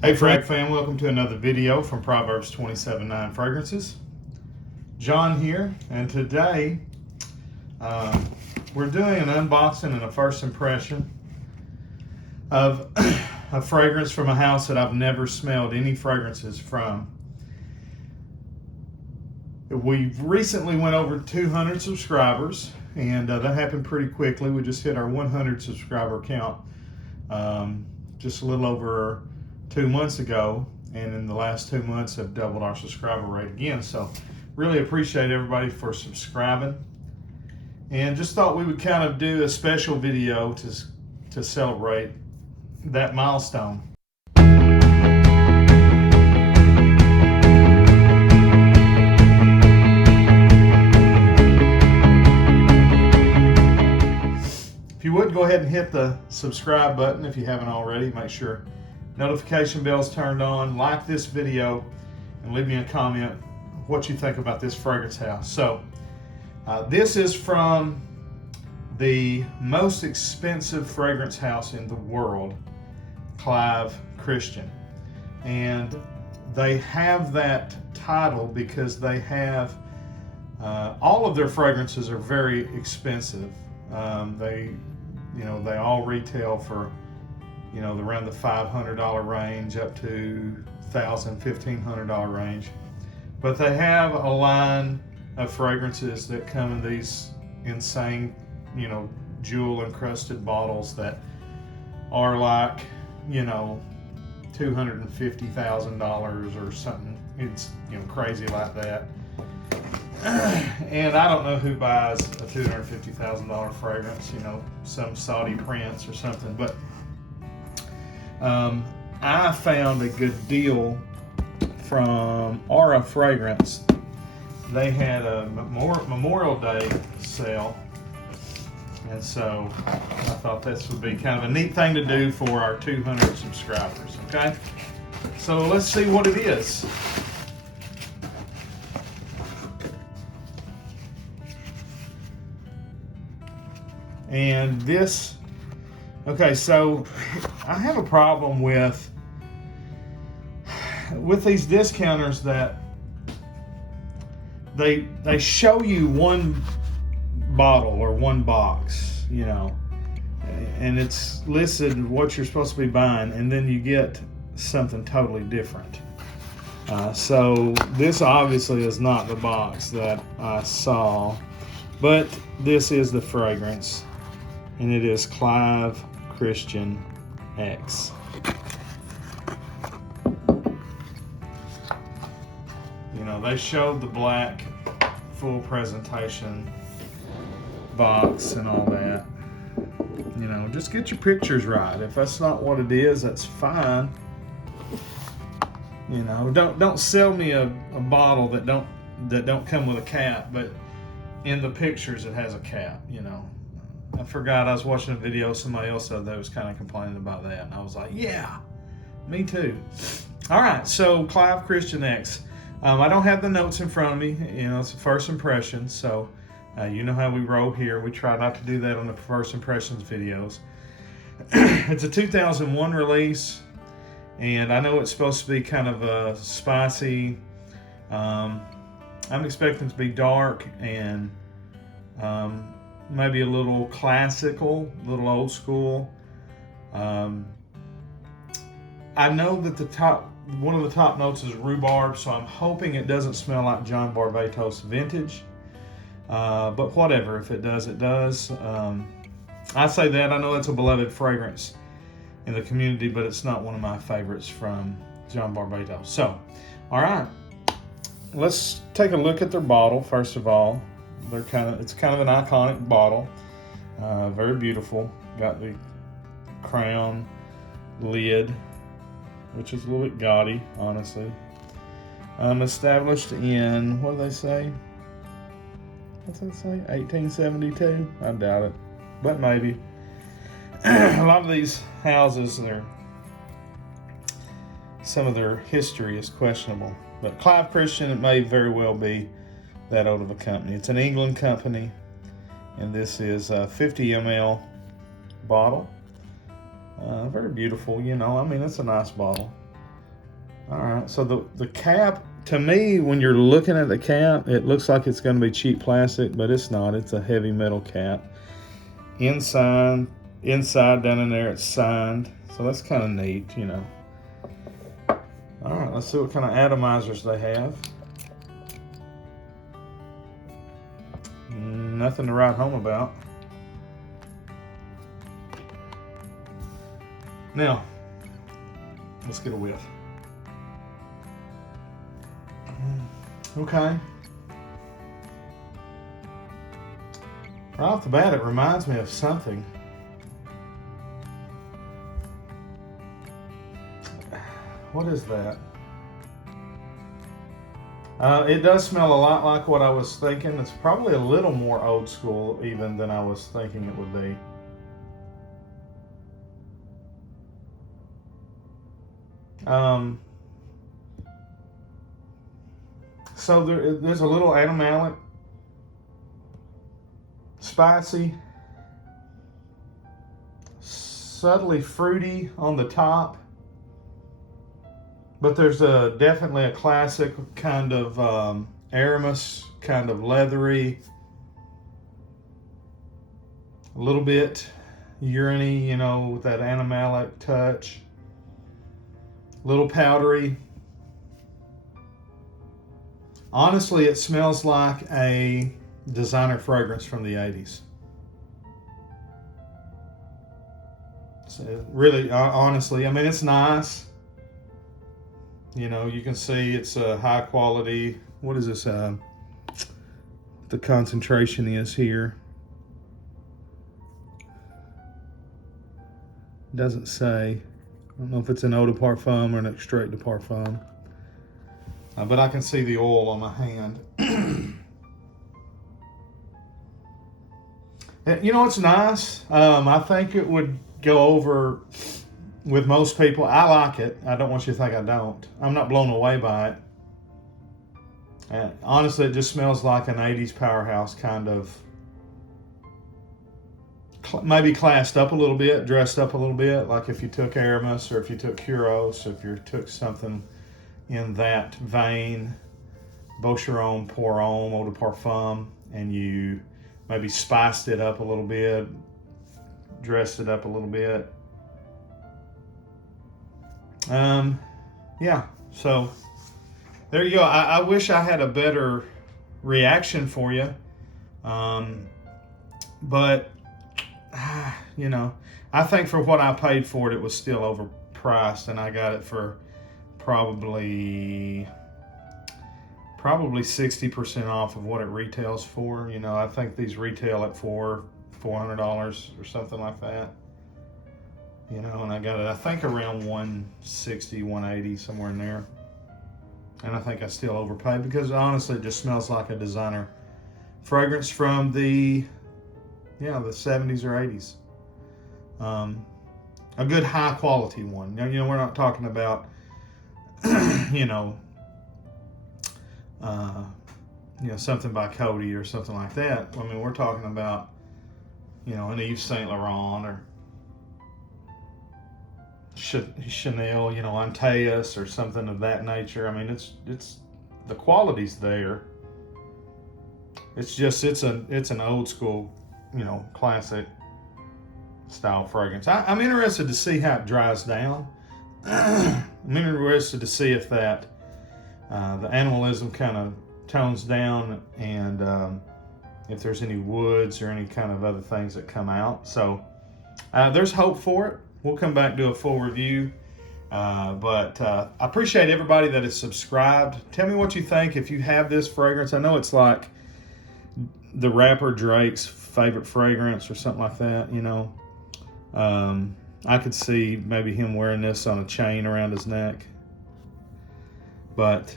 Hey Frag fan, welcome to another video from Proverbs 27:9 Fragrances. John here, and today we're doing an unboxing and a first impression of a fragrance from a house that I've never smelled any fragrances from. We recently went over 200 subscribers, and that happened pretty quickly. We just hit our 100 subscriber count just a little over 2 months ago, and in the last 2 months have doubled our subscriber rate again. So really appreciate everybody for subscribing, and just thought we would kind of do a special video to celebrate that milestone. If you would, go ahead and hit the subscribe button if you haven't already. Make sure notification bell's turned on, like this video, and leave me a comment what you think about this fragrance house. So this is from the most expensive fragrance house in the world, Clive Christian. And they have that title because they have all of their fragrances are very expensive. They all retail for around the $500 range up to $1,000, $1,500 range. But they have a line of fragrances that come in these insane, jewel encrusted bottles that are like, $250,000 or something. It's, crazy like that. And I don't know who buys a $250,000 fragrance, some Saudi prince or something, but I found a good deal from Aura Fragrance. They had a Memorial Day sale, and so I thought this would be kind of a neat thing to do for our 200 subscribers. Okay, so let's see what it is. And this, okay, so I have a problem with these discounters that they show you one bottle or one box, and it's listed what you're supposed to be buying, and then you get something totally different. So this obviously is not the box that I saw, but this is the fragrance, and it is Clive Christian X. They showed the black full presentation box and all that. Just get your pictures right. If that's not what it is, that's fine. Don't sell me a bottle that don't come with a cap, but in the pictures it has a cap. I forgot, I was watching a video, somebody else said they was kind of complaining about that, and I was like, yeah, me too. All right, so Clive Christian X. I don't have the notes in front of me. It's a first impression, so you know how we roll here. We try not to do that on the first impressions videos. It's a 2001 release, and I know it's supposed to be kind of a spicy. I'm expecting it to be dark and maybe a little classical, a little old school. I know that one of the top notes is rhubarb, so I'm hoping it doesn't smell like John Barbatos vintage. But whatever, if it does, it does. I say that, I know it's a beloved fragrance in the community, but it's not one of my favorites from John Barbatos. So, all right, let's take a look at their bottle. First of all, it's kind of an iconic bottle, very beautiful. Got the crown lid, which is a little bit gaudy, honestly. Established in, what do they say? What's that say? 1872? I doubt it, but maybe. A lot of these houses, some of their history is questionable. But Clive Christian, it may very well be that old of a company. It's an England company, and this is a 50 ml bottle. Very beautiful, it's a nice bottle. All right, so the cap, to me, when you're looking at the cap, it looks like it's going to be cheap plastic, but it's not. It's a heavy metal cap. Inside down in there, it's signed. So that's kind of neat, you know. All right, let's see what kind of atomizers they have. Nothing to write home about. Now, let's get a whiff. Okay. Right off the bat, it reminds me of something. What is that? It does smell a lot like what I was thinking. It's probably a little more old school even than I was thinking it would be. So there's a little animalic, spicy, subtly fruity on the top. But there's definitely a classic kind of Aramis, kind of leathery, a little bit urine-y, you know, with that animalic touch. A little powdery. Honestly, it smells like a designer fragrance from the 80s. So really, honestly, I mean, it's nice. You know, you can see it's a high quality. What is this? The concentration is here. Doesn't say. I don't know if it's an eau de parfum or an extrait de parfum. But I can see the oil on my hand. You know, it's nice. I think it would go over with most people. I like it. I don't want you to think I don't. I'm not blown away by it. And honestly, it just smells like an 80s powerhouse kind of, maybe classed up a little bit, dressed up a little bit, like if you took Aramis or if you took Curos, or if you took something in that vein, Boucheron, Pour Homme, Eau de Parfum, and you maybe spiced it up a little bit, dressed it up a little bit. Yeah, so there you go. I wish I had a better reaction for you. But, you know, I think for what I paid for it, it was still overpriced, and I got it for probably 60% off of what it retails for. You know, I think these retail at $400 or something like that. You know, and I got it, I think, around $160, $180, somewhere in there. And I think I still overpaid because honestly, it just smells like a designer fragrance from the 70s or 80s. A good high quality one. You know, we're not talking about, something by Cody or something like that. I mean, we're talking about, an Yves Saint Laurent or Chanel, Antaeus or something of that nature. I mean, it's the quality's there. It's just it's an old school, classic style fragrance. I'm interested to see how it dries down. I'm interested to see if that the animalism kind of tones down, and if there's any woods or any kind of other things that come out. So there's hope for it. We'll come back and do a full review. But I appreciate everybody that is subscribed. Tell me what you think if you have this fragrance. I know it's like the rapper Drake's favorite fragrance or something like that, I could see maybe him wearing this on a chain around his neck. But,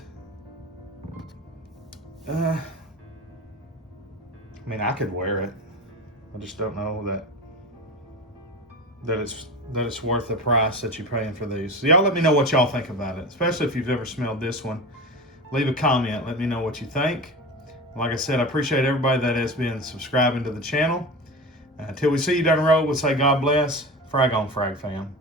I I could wear it. I just don't know that it's worth the price that you're paying for these. So y'all let me know what y'all think about it, especially if you've ever smelled this one. Leave a comment. Let me know what you think. Like I said, I appreciate everybody that has been subscribing to the channel. Until we see you down the road, we'll say God bless. Frag on, Frag fam.